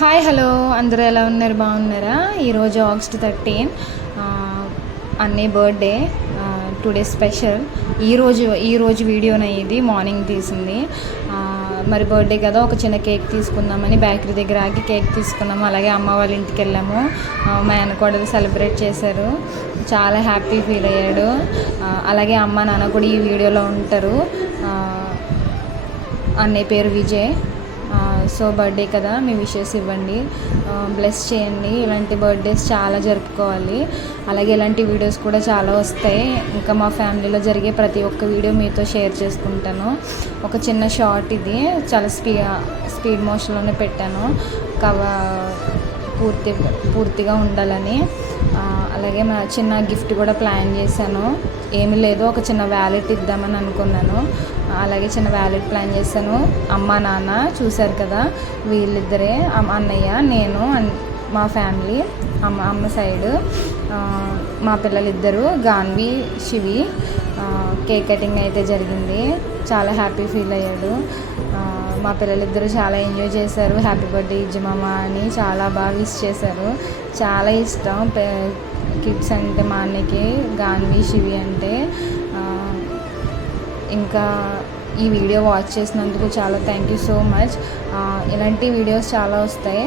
Hi hello అందరూ ఎలా ఉన్నారు, బాగున్నారా? ఈరోజు ఆగస్ట్ 13 అన్నయ్య బర్త్డే. Today special. ఈరోజు వీడియోనే ఇది మార్నింగ్ తీసింది. మరి బర్త్డే కదా, ఒక చిన్న కేక్ తీసుకుందామని బేకరీ దగ్గర ఆగి కేక్ తీసుకున్నాము. అలాగే అమ్మ వాళ్ళ ఇంటికి వెళ్ళాము. మా ఆయనకోడలు సెలబ్రేట్ చేశారు, చాలా హ్యాపీ ఫీల్ అయ్యాడు. అలాగే అమ్మ నాన్న కూడా ఈ వీడియోలో ఉంటారు. అన్నయ్య పేరు విజయ్. సో బర్త్డే కదా, మీ విషెస్ ఇవ్వండి, బ్లెస్ చేయండి. ఇలాంటి బర్త్డేస్ చాలా జరుపుకోవాలి. అలాగే ఇలాంటి వీడియోస్ కూడా చాలా వస్తాయి. ఇంకా మా ఫ్యామిలీలో జరిగే ప్రతి ఒక్క వీడియో మీతో షేర్ చేసుకుంటాను. ఒక చిన్న షార్ట్ ఇది, చాలా స్పీడ్ మోషన్లోనే పెట్టాను, పూర్తిగా ఉండాలని. అలాగే మా చిన్న గిఫ్ట్ కూడా ప్లాన్ చేశాను. ఏమీ లేదు, ఒక చిన్న వ్యాలెట్ ఇద్దామని అనుకున్నాను. అలాగే చిన్న వ్యాలెట్ ప్లాన్ చేశాను. అమ్మ నాన్న చూశారు కదా, వీళ్ళిద్దరే, అన్నయ్య, నేను, మా ఫ్యామిలీ, అమ్మ సైడ్ మా పిల్లలిద్దరూ గాన్వి, శివి. కేక్ కటింగ్ అయితే జరిగింది. చాలా హ్యాపీ ఫీల్ అయ్యాడు. మా పిల్లలిద్దరూ చాలా ఎంజాయ్ చేశారు. హ్యాపీ బర్త్డే ఇజ్జమమ్మ అని చాలా బాగా విష్ చేశారు. చాలా ఇష్టం కిడ్స్ అంటే మా అన్నయ్యకి, గాన్వి, శివి అంటే. ఇంకా ఈ వీడియో వాచ్ చేసినందుకు చాలా థ్యాంక్ యూ సో మచ్. ఇలాంటి వీడియోస్ చాలా వస్తాయి.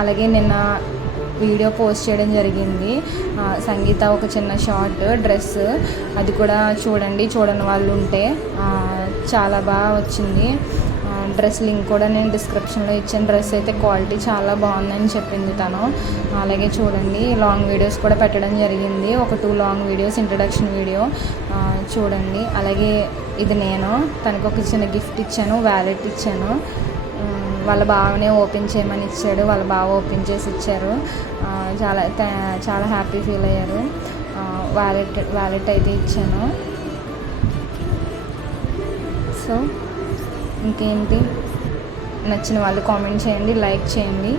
అలాగే నిన్న వీడియో పోస్ట్ చేయడం జరిగింది. సంగీత ఒక చిన్న షార్ట్ డ్రెస్, అది కూడా చూడండి, చూడని వాళ్ళు ఉంటే. చాలా బాగా వచ్చింది. డ్రెస్ లింక్ కూడా నేను డిస్క్రిప్షన్లో ఇచ్చాను. డ్రెస్ అయితే క్వాలిటీ చాలా బాగుందని చెప్పింది తను. అలాగే చూడండి, లాంగ్ వీడియోస్ కూడా పెట్టడం జరిగింది. ఒక 2 లాంగ్ వీడియోస్, ఇంట్రడక్షన్ వీడియో చూడండి. అలాగే ఇది నేను తనకు ఒక చిన్న గిఫ్ట్ ఇచ్చాను, వ్యాలెట్ ఇచ్చాను. వాళ్ళ బావనే ఓపెన్ చేయమని ఇచ్చాడు, వాళ్ళ బావ ఓపెన్ చేసి ఇచ్చారు. చాలా హ్యాపీ ఫీల్ అయ్యారు. వ్యాలెట్ అయితే ఇచ్చాను. సో ఇంకేంటి, నచ్చిన వాళ్ళు కామెంట్ చేయండి, లైక్ చేయండి.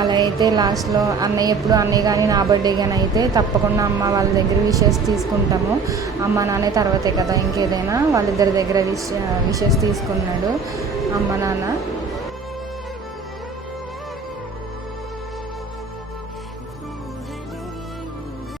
అలా అయితే లాస్ట్లో అన్నయ్య కానీ నా బర్త్డే కానీ అయితే తప్పకుండా అమ్మ వాళ్ళ దగ్గర విషెస్ తీసుకుంటాము. అమ్మ నాన్న తర్వాతే కదా ఇంకేదైనా. వాళ్ళిద్దరి దగ్గర విషెస్ తీసుకున్నాడు అమ్మ నాన్న.